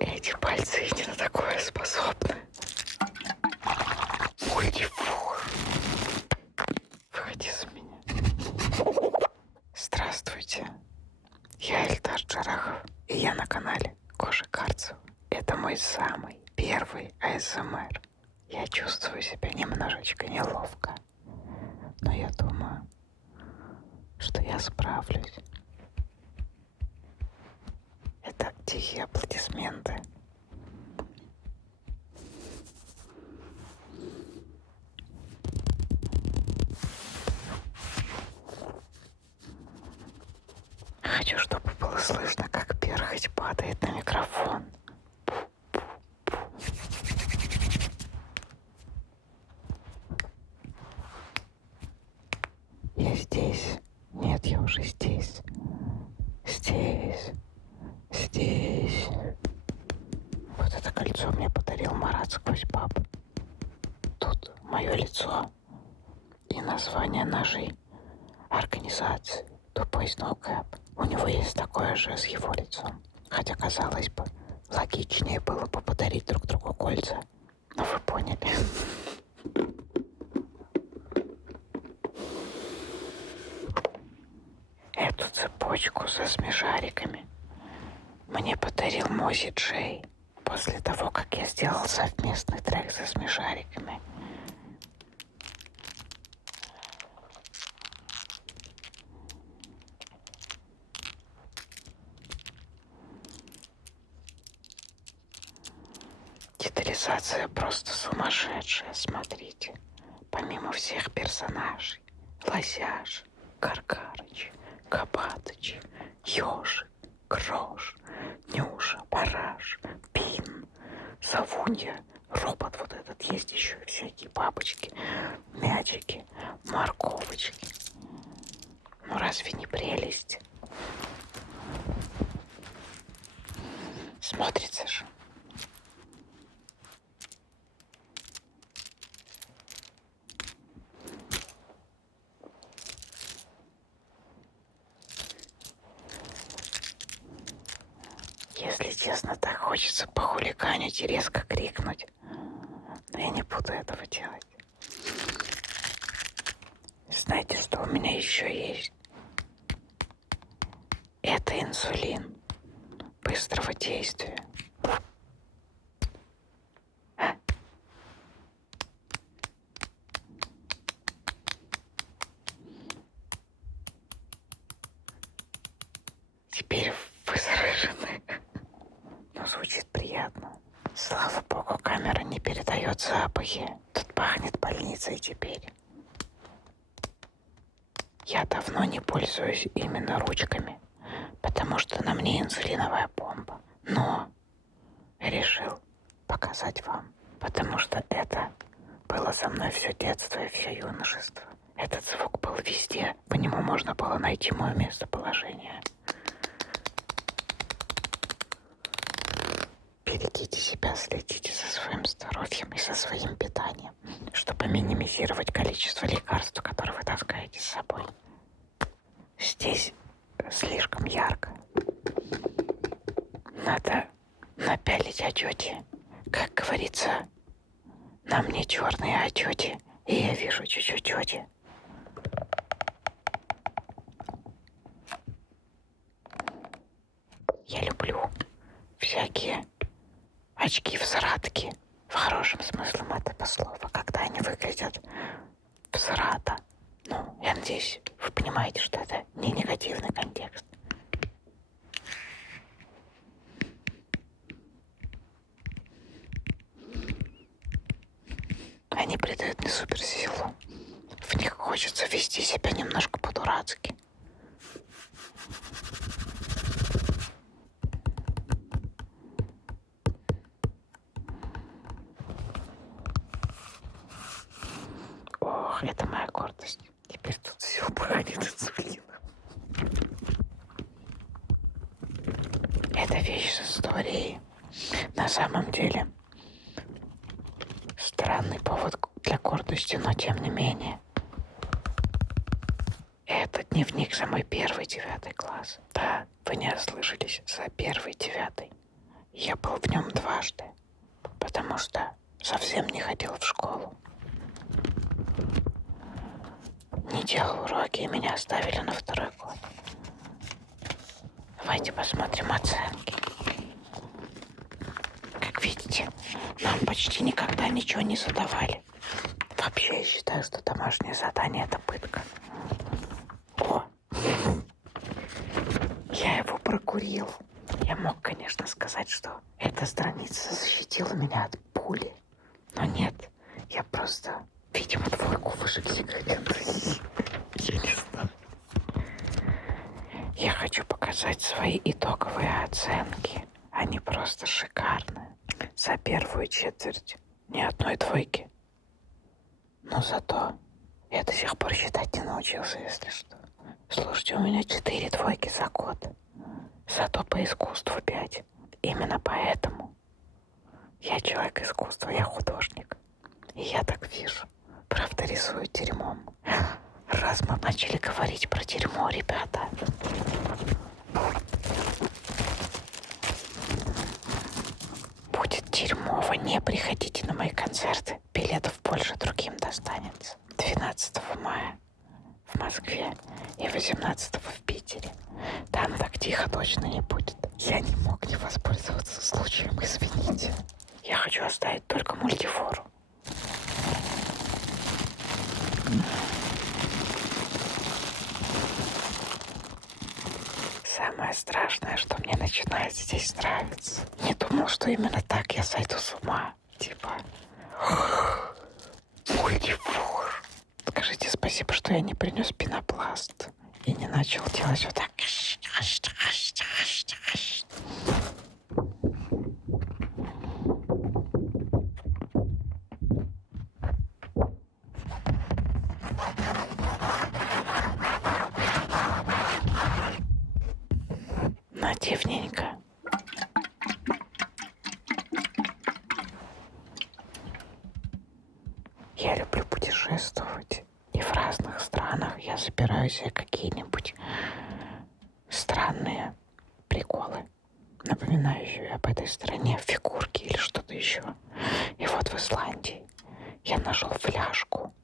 Эти пальцы не на такое способны. Мультифур. Выходи за меня. Здравствуйте. Я Эльдар Джарахов, и я на канале Коши Карцева. Это мой самый первый АСМР. Я чувствую себя немножечко неловко, но я думаю, что я справлюсь. Это тихие аплодисменты. Хочу, чтобы было слышно, как перхоть падает на микрофон. Я здесь. Нет, я уже здесь. Здесь. Здесь. Вот это кольцо мне подарил Марат сквозь баб. Тут мое лицо и название нашей организации Тупой Сноукэп. У него есть такое же с его лицом. Хотя, казалось бы, логичнее было бы подарить друг другу кольца. Но вы поняли. Эту цепочку со смешариками мне подарил Мози Джей после того, как я сделал совместный трек со смешариками. Детализация просто сумасшедшая, смотрите. Помимо всех персонажей: Лосяш, Каркарыч, Кабатыч, Ёжик, Крош, Нюша, Бараш, Пин, Савунья, робот вот этот, есть еще всякие бабочки, мячики, морковочки. Ну разве не прелесть? Смотрится же. Если честно, так хочется похулиганить и резко крикнуть. Но я не буду этого делать. Знаете, что у меня еще есть? Это инсулин быстрого действия. Теперь вы заражены. Но звучит приятно. Слава богу, камера не передает запахи. Тут пахнет больницей теперь. Я давно не пользуюсь именно ручками, потому что на мне инсулиновая бомба. Но решил показать вам, потому что это было со мной все детство и все юношество. Этот звук был везде, по нему можно было найти мое местоположение. Берегите себя, следите за своим здоровьем и за своим питанием, чтобы минимизировать количество лекарств, которые вы таскаете с собой. Здесь слишком ярко. Надо напялить очёти. Как говорится, на мне черные очёти, и я вижу чуть-чуть тёти. Я люблю всякие очки-взратки, в хорошем смысле этого слова, когда они выглядят взрата. Ну, я надеюсь, вы понимаете, что это не негативный контекст. Они придают мне суперсилу. В них хочется вести себя немножко по-дурацки. Ох, это моя гордость. Теперь тут все пахнет инсулином. Это вещь с историей. На самом деле, странный повод для гордости, но тем не менее. Это дневник за мой 1-9 класс. Да, вы не ослышались, за 1-9. Я был в нем дважды, потому что совсем не ходил в школу. Не делал уроки, и меня оставили на второй год. Давайте посмотрим оценки. Как видите, нам почти никогда ничего не задавали. Вообще, я считаю, что домашнее задание — это пытка. О! Я его прокурил. Я мог, конечно, сказать, что эта страница защитила меня от пули. Но нет, я просто, видимо, двойку выжег сигаретой. Я не знаю. Я хочу показать свои итоговые оценки. Они просто шикарные. За первую четверть ни одной двойки. Но зато я до сих пор считать не научился, если что. Слушайте, у меня 4 двойки за год. Зато по искусству 5. Именно поэтому я человек искусства, я художник. И я так вижу. Правда, рисую дерьмом. Раз мы начали говорить про дерьмо, ребята. Будет дерьмово, не приходите на мои концерты. Билетов больше другим достанется. 12 мая в Москве и 18 в Питере. Там так тихо точно не будет. Я не мог не воспользоваться случаем, извините. Я хочу оставить только мультифору. Самое страшное, что мне начинает здесь нравиться. Не думал, что именно так я сойду с ума. Типа... Мультифор. Скажите спасибо, что я не принес пенопласт и не начал делать вот так. Нативненько. Я люблю путешествовать. И в разных странах я собираю себе какие-нибудь странные приколы, напоминающие об этой стране, фигурки или что-то еще. И вот в Исландии я нашел фляжку.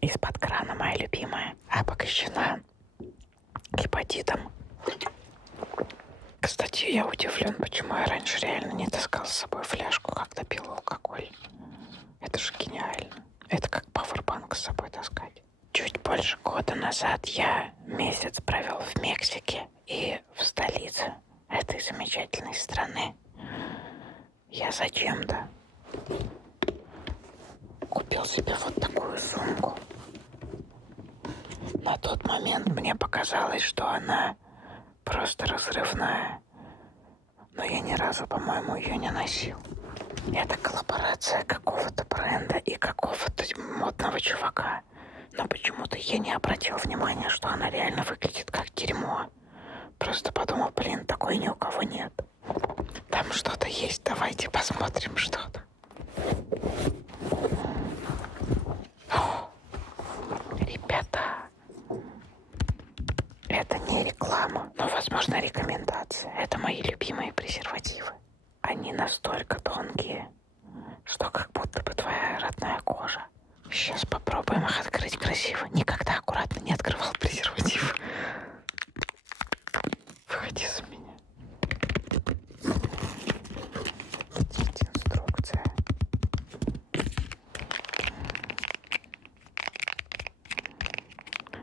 Из-под крана моя любимая, обогащена гепатитом. Кстати, я удивлен, почему я раньше реально не таскал с собой фляжку, когда пил алкоголь. Это же гениально. Это как пауэрбанк с собой таскать. Чуть больше года назад я месяц провел в Мексике и в столице этой замечательной страны. Я зачем-то купил себе вот такую сумку. На тот момент мне показалось, что она просто разрывная. Но я ни разу, по-моему, ее не носил. Это коллаборация какого-то бренда и какого-то модного чувака. Но почему-то я не обратил внимания, что она реально выглядит как дерьмо. Просто подумал, блин, такой ни у кого нет. Там что-то есть, давайте посмотрим что-то. Ребята, это не реклама, но, возможно, рекомендация. Это мои любимые презервативы. Они настолько тонкие, что как будто бы твоя родная кожа. Сейчас попробуем их открыть красиво. Никогда аккуратно не открывал презерватив. Выходи за меня. Инструкция.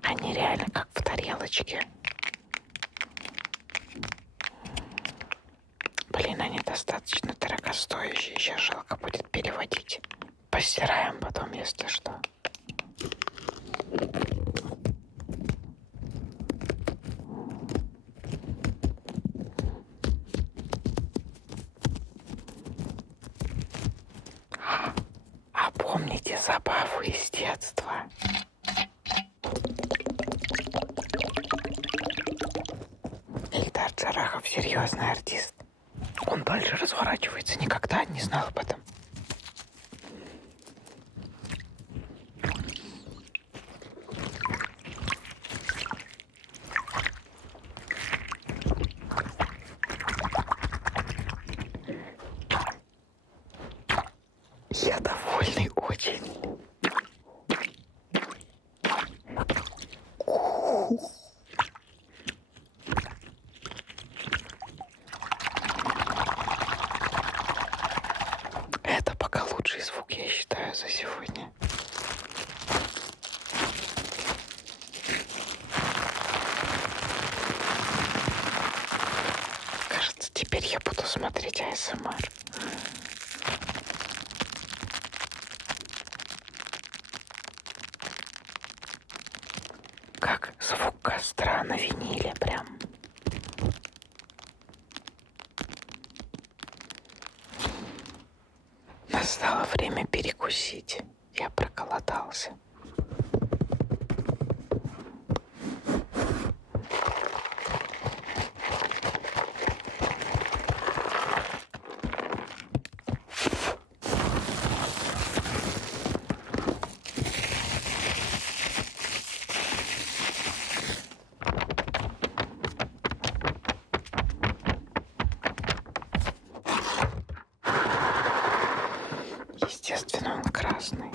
Они реально как в тарелочке. Блин, они достаточно дорогостоящие. Сейчас жалко будет переводить. Постираем потом, если что. А помните забаву из детства? Эльдар Джарахов серьезный артист. Он дальше разворачивается. Никогда не знал об этом. Я довольный очень. Это пока лучший звук, я считаю, за сегодня. Кажется, теперь я буду смотреть АСМР. Как звук костра на виниле прям. Настало время перекусить. Я проголодался. Естественно, он красный.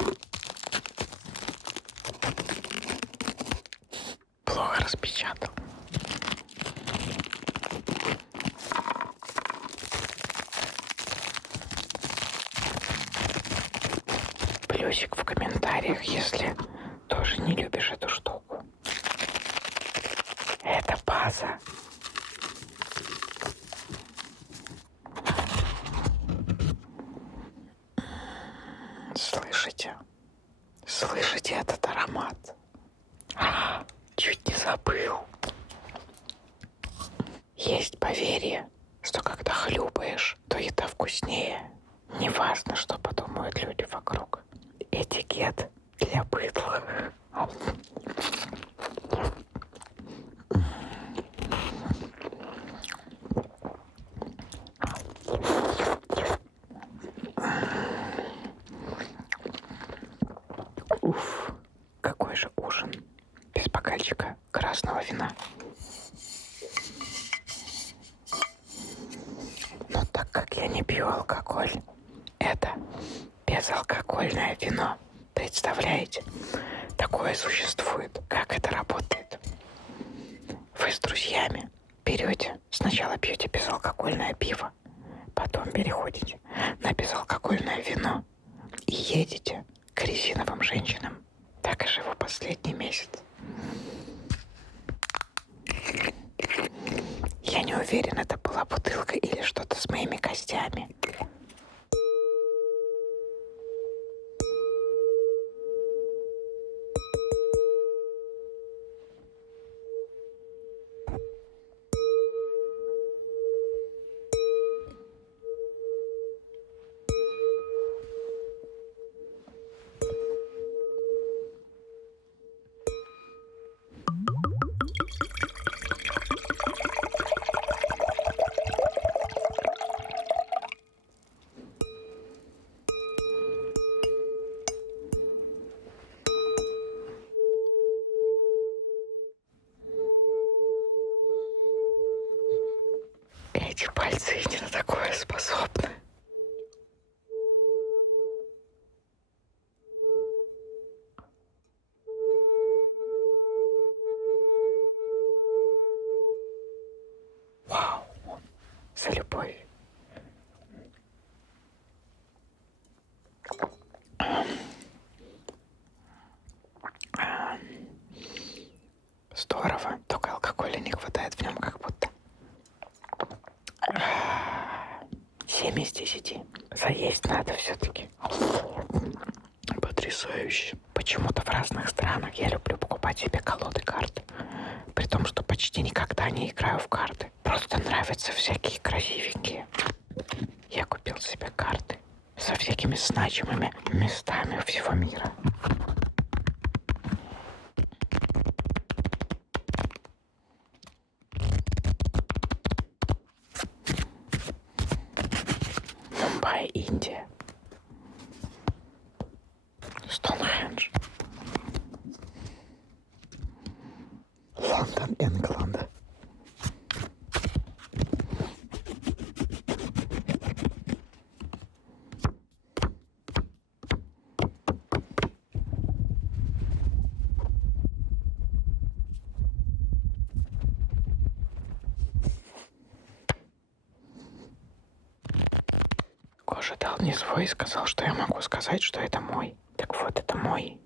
Плохо распечатал. Плюсик в комментариях, если тоже не любишь эту штуку. Это база. Слышите? Слышите этот аромат? Чуть не забыл. Есть поверье, что когда хлюпаешь, то еда вкуснее. Неважно, что подумают люди вокруг. Этикет для быдла. Уф, какой же ужин без бокальчика красного вина. Но так как я не пью алкоголь, это безалкогольное вино. Представляете? Такое существует. Как это работает? Вы с друзьями берете, сначала пьете безалкогольное пиво, потом переходите на безалкогольное вино и едете к резиновым женщинам. Так и живу последний месяц. Я не уверен, это была бутылка или что-то с моими костями. Эти пальцы и не на такое способны. Вау! За любовь. Здорово. Только алкоголя не хватает в нем как будто. 7 из 10. Заесть надо все-таки. Потрясающе. Почему-то в разных странах я люблю покупать себе колоды карт. При том, что почти никогда не играю в карты. Просто нравятся всякие красивенькие. Я купил себе карты со всякими значимыми местами всего мира. Мумбай, Индия. Стоунхендж. Лондон, England. Гоша дал мне свой и сказал, что я могу сказать, что это мой. Так вот, это мой.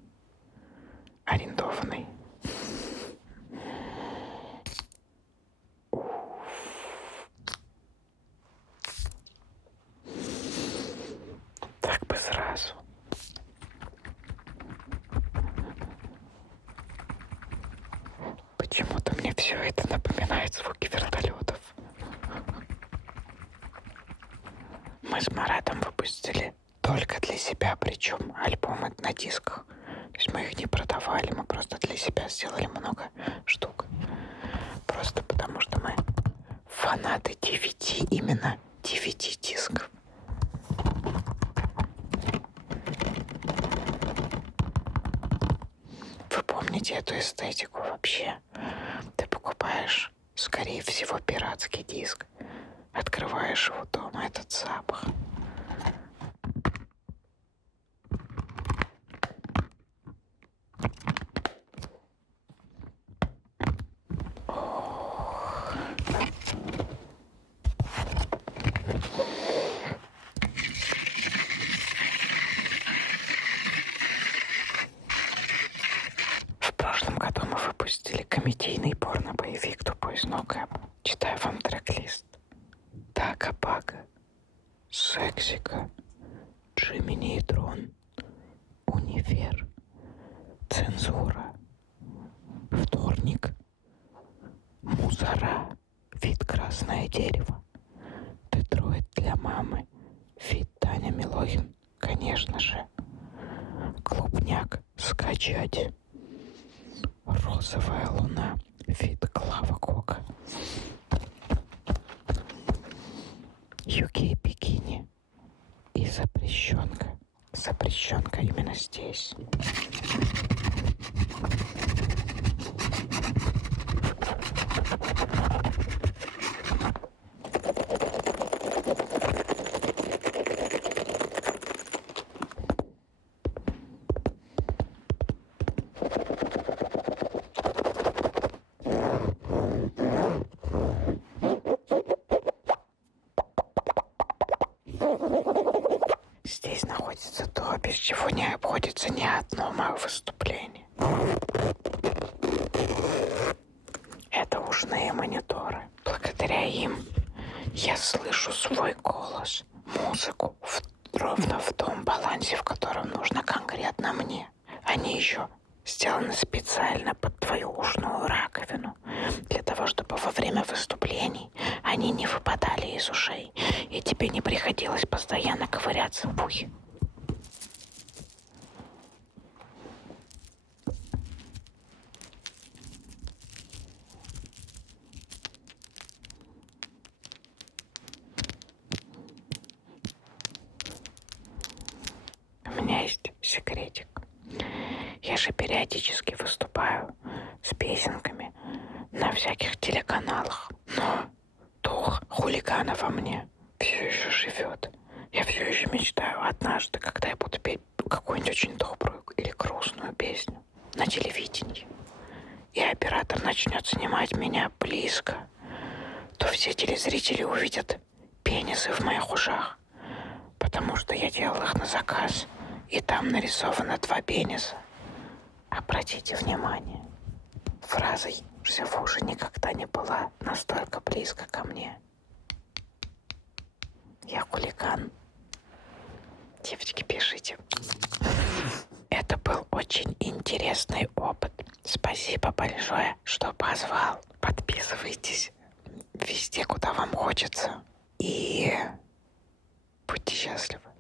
Арендованный. Так бы сразу. Почему-то мне все это напоминает звуки вертолетов. Мы с Маратом выпустили только для себя, причем альбомы на дисках. То есть мы их не продавали, мы просто для себя сделали много штук. Просто потому что мы фанаты DVD, именно DVD-дисков. Вы помните эту эстетику вообще? Ты покупаешь, скорее всего, пиратский диск, открываешь его дома, этот запах. В прошлом году мы выпустили комедийный порно-боевик «Тупой сногап». Читаю вам трек-лист. Така-пака, Сексика, Джимми Нейтрон, Универ, Цензура, Вторник, Мусора, Вид красное дерево, Детройт для мамы, Вид Таня Милохин, конечно же, Клубняк, скачать, Розовая луна, Вид Клава Кока, UK бикини и запрещенка. Запрещенка именно здесь. Здесь находится то, без чего не обходится ни одно мое выступление. Это ушные мониторы. Благодаря им я слышу свой голос, музыку ровно в том балансе, в котором нужно конкретно мне. Они еще сделаны специально под твою ушную раковину, для того, чтобы во время выступлений они не выпадали из ушей, и тебе не приходилось постоянно ковыряться в ухе. У меня есть секретик. Я же периодически выступаю с песенками на всяких телеканалах, но дух хулигана во мне все еще живет. Я все еще мечтаю однажды, когда я буду петь какую-нибудь очень добрую или грустную песню на телевидении, и оператор начнет снимать меня близко, то все телезрители увидят пенисы в моих ушах, потому что я делал их на заказ, и там нарисовано 2 пениса. Обратите внимание, фраза «в уши» никогда не была настолько близко ко мне. Я хулиган. Девочки, пишите. Это был очень интересный опыт. Спасибо большое, что позвал. Подписывайтесь везде, куда вам хочется. И будьте счастливы.